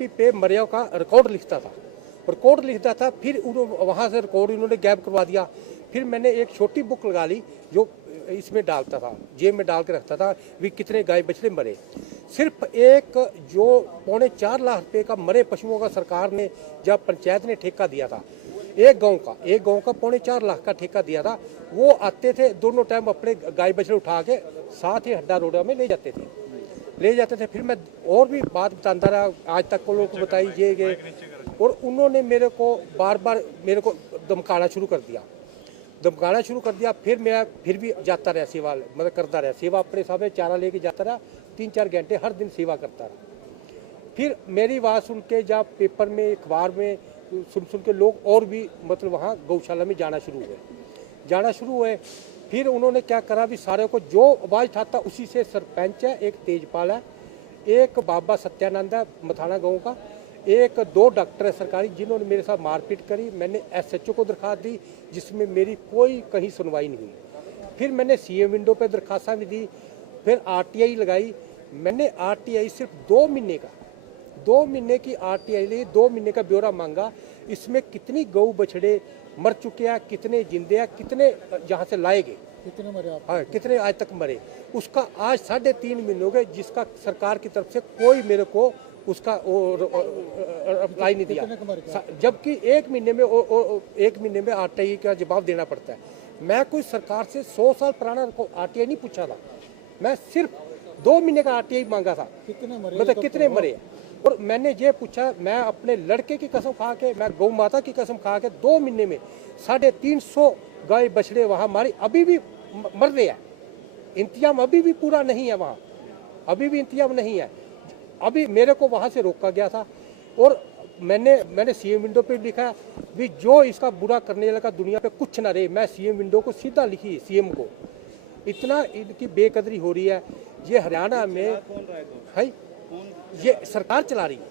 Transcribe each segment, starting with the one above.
Copy पे मरियों का record लिखता था, फिर उन्होंने वहाँ से रिकॉर्ड उन्होंने गैप करवा दिया। फिर मैंने एक छोटी बुक लगा ली जो इसमें डालता था, जेब में डाल के रखता था भी कितने गाय बछड़े मरे। सिर्फ एक जो 4.25 लाख रुपए का मरे पशुओं का सरकार ने जब पंचायत ने ठेका दिया था, एक गांव का 4.25 लाख का ठेका दिया था। वो आते थे दोनों टाइम अपने गाय बछड़े उठा के साथ ही हड्डा रोड़ा में ले जाते थे। फिर मैं और भी बात बताता रहा, आज तक को लोग को बताई ये गए, और उन्होंने मेरे को बार बार मेरे को धमकाना शुरू कर दिया। फिर मैं फिर भी जाता रहा सेवा, मतलब करता रहा सेवा, अपने सामने चारा लेके जाता रहा, 3-4 घंटे हर दिन सेवा करता रहा। फिर मेरी बात सुन के जब पेपर में अखबार में सुन के लोग और भी मतलब वहाँ गौशाला में जाना शुरू हुए। फिर उन्होंने क्या करा भी सारे को जो आवाज़ उठाता उसी से सरपंच है, एक तेजपाल है, एक बाबा सत्यानंद है मथाना गाँव का, 2 डॉक्टर है सरकारी जिन्होंने मेरे साथ मारपीट करी। मैंने SHO को दरखास्त दी जिसमें मेरी कोई कहीं सुनवाई नहीं हुई। फिर मैंने CM विंडो पे दरखास्त भी दी, फिर RTI लगाई। मैंने RTI सिर्फ 2 महीने की RTI ली, 2 महीने का ब्यौरा मांगा। इसमें कितनी गऊ बछड़े मर चुके हैं, कितने जिंदे हैं, कितने जहाँ से लाए गए, कितने मरे आप? हाँ, कितने आज तक मरे, उसका आज 3.5 महीने हो गए, जिसका सरकार की तरफ से कोई मेरे को उसका अप्लाई नहीं दिया। जबकि 1 महीने में RTI का जवाब देना पड़ता है। मैं कोई सरकार से 100 साल पुराना RTI नहीं पूछा था, मैं सिर्फ 2 महीने का RTI मांगा था, कितने मरे, मतलब कितने मरे। और मैंने ये पूछा, मैं अपने लड़के की कसम खा के, मैं गौ माता की कसम खा के 2 महीने में 350 गाय बछड़े वहाँ मारी, अभी भी मर रहे हैं। इंतजाम अभी भी पूरा नहीं है वहाँ, अभी भी इंतजाम नहीं है। अभी मेरे को वहाँ से रोका गया था, और मैंने CM विंडो पे लिखा भी जो इसका बुरा करने लगा दुनिया पे कुछ ना रहे। मैं CM विंडो को सीधा लिखी, CM को, इतना इनकी बेकदरी हो रही है। ये हरियाणा में है, ये सरकार चला रही है।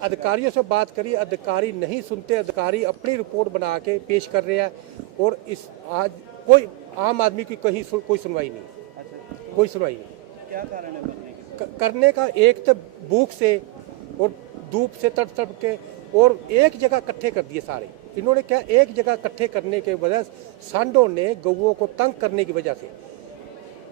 अधिकारियों से बात करी, अधिकारी नहीं सुनते, अधिकारी अपनी रिपोर्ट बना के पेश कर रहे हैं, और इस आज कोई आम आदमी की कहीं कोई सुनवाई नहीं। क्या कारण है करने का? एक तो भूख से और धूप से तड़प के, और एक जगह इकट्ठे कर दिए सारे। इन्होंने क्या, एक जगह इकट्ठे करने के वजह सांडों ने गऊओं को तंग करने की वजह से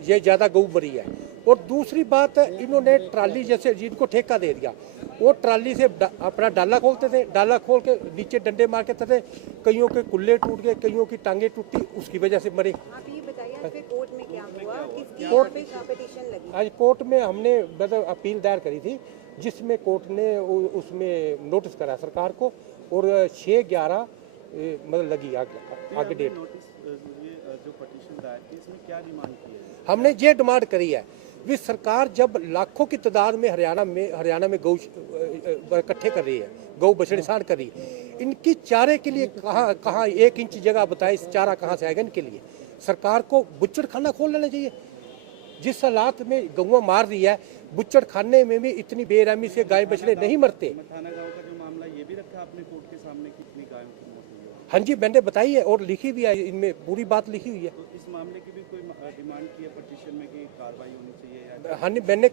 ये ज़्यादा गऊ मरी है। और दूसरी बात, इन्होंने ट्राली जैसे जिनको ठेका दे दिया, वो ट्राली से अपना डाला खोलते थे, डाला खोल के नीचे डंडे मार के थे, कईयों के कुल्ले टूट गए, कईयों की टांगे टूटी, उसकी वजह से मरे। आप ये बताइए फिर कोर्ट में क्या हुआ? किसकी कोर्ट पे कंपटीशन लगी? आज कोर्ट में हमने मतलब अपील दायर करी थी, जिसमें कोर्ट ने उसमें नोटिस करा सरकार को, और 6/11 मतलब लगी आगे डेट। जो पटिशन दायर की, इसमें क्या डिमांड की है? हमने ये डिमांड करी है भी सरकार जब लाखों की तादाद में हरियाणा में गौ इकट्ठे कर रही है, गौ बछड़े साढ़ कर रही है, इनकी चारे के लिए कहाँ 1 इंच जगह बताए, इस चारा कहाँ से आएगा इनके लिए? सरकार को बुच्चड़ खाना खोल लेना चाहिए। जिस हालात में गौवा मार रही है, बुच्चड़ खाने में भी इतनी बेरहमी से गाय बछड़े नहीं मरते। मथाना गांव का जो मामला, ये भी रखा आपने कोर्ट के सामने, कितनी गायों की मौत हुई है? हाँ जी, मैंने बताई है और लिखी भी है, इनमें पूरी बात लिखी हुई है। तो इस मामले की भी कोई डिमांड की है पटिशन में कि कार्रवाई होनी चाहिए या? हाँ, मैंने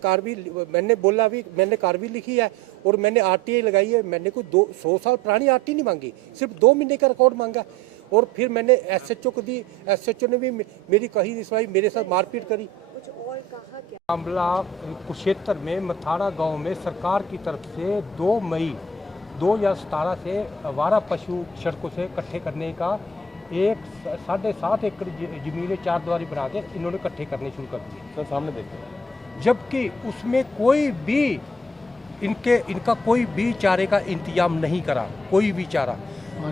कार्रवाई लिखी है, और मैंने RTI लगाई है। मैंने कोई 100 साल पुरानी RTI नहीं मांगी, सिर्फ 2 महीने का रिकॉर्ड मांगा। और फिर मैंने SHO को दी, SHO ने भी मेरी कही नहीं सुनाई, मेरे साथ मारपीट करी। कुछ और कहा क्या? मामला कुरुक्षेत्र में मथाना गांव में सरकार की तरफ से 2 मई 2017 से आवारा पशु सड़कों से इकट्ठे करने का 7.5 एकड़ जमीन 4 दीवारी बना के इन्होंने इकट्ठे करने शुरू कर दिए। सर सामने देखते, जबकि उसमें कोई भी इनका कोई भी चारे का इंतजाम नहीं करा, कोई भी चारा।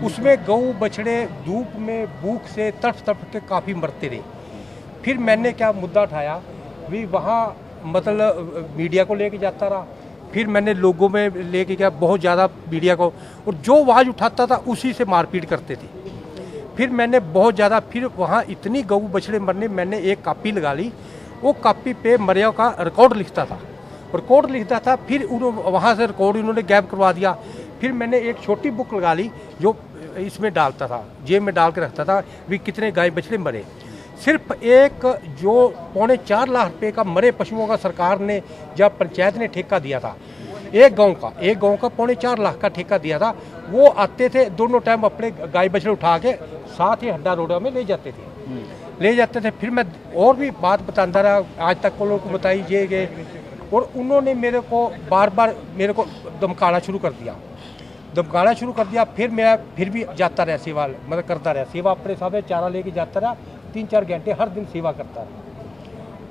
उसमें गऊ बछड़े धूप में भूख से तड़प के काफ़ी मरते रहे। फिर मैंने क्या मुद्दा उठाया भी वहाँ मतलब मीडिया को लेके जाता रहा, फिर मैंने लोगों में लेके गया बहुत ज़्यादा मीडिया को, और जो आवाज़ उठाता था उसी से मारपीट करते थे। फिर मैंने बहुत ज़्यादा, फिर वहाँ इतनी गऊ बछड़े मरने, मैंने एक कॉपी लगा ली, वो कॉपी पे मरियों का रिकॉर्ड लिखता था, फिर वहाँ से रिकॉर्ड उन्होंने गैप करवा दिया। फिर मैंने एक छोटी बुक लगा ली जो इसमें डालता था, जेब में डाल के रखता था भी कितने गाय बछड़े मरे। सिर्फ एक जो 4.25 लाख रुपए का मरे पशुओं का सरकार ने जब पंचायत ने ठेका दिया था, एक गांव का 4.25 लाख का ठेका दिया था। वो आते थे दोनों टाइम अपने गाय बछड़े उठा के साथ ही हड्डा रोडा में ले जाते थे। फिर मैं और भी बात बताता रहा, आज तक को लोगों को बताई ये गए, और उन्होंने मेरे को बार बार मेरे को धमकाना शुरू कर दिया। फिर मैं फिर भी जाता रहा सेवा, मतलब करता रहा सेवा, अपने साथ चारा लेके जाता रहा, 3-4 घंटे हर दिन सेवा करता रहा।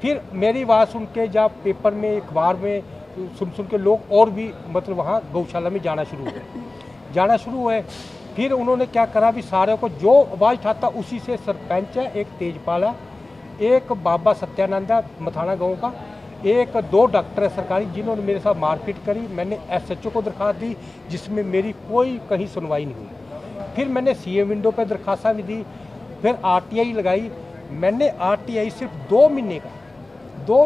फिर मेरी बात सुन के जब पेपर में अखबार में सुन के लोग और भी मतलब वहाँ गौशाला में जाना शुरू हुए। फिर उन्होंने क्या करा भी सारे को जो आवाज़ उठाता उसी से सरपंच है, एक तेजपाल है, एक बाबा सत्यानंद है मथाना गाँव का, एक 2 डॉक्टर है सरकारी जिन्होंने मेरे साथ मारपीट करी। मैंने SHO को दरखास्त दी जिसमें मेरी कोई कहीं सुनवाई नहीं हुई। फिर मैंने CM विंडो पर दरखास्त भी दी, फिर RTI लगाई। मैंने RTI सिर्फ 2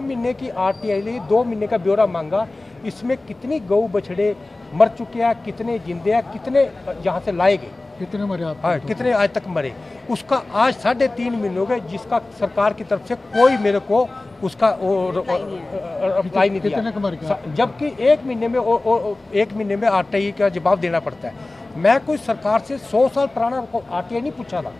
महीने की RTI ली, 2 महीने का ब्यौरा मांगा। इसमें कितनी गऊ बछड़े मर चुके हैं, कितने जिंदे हैं, कितने यहाँ से लाए गए, कितने मरे आप? हाँ, कितने आज तक मरे, उसका आज 3.5 महीने हो गए, जिसका सरकार की तरफ से कोई मेरे को उसका अप्लाई नहीं कितने का मर दिया। गया? जबकि 1 महीने में RTI का जवाब देना पड़ता है। मैं कोई सरकार से 100 साल पुराना RTI नहीं पूछा था।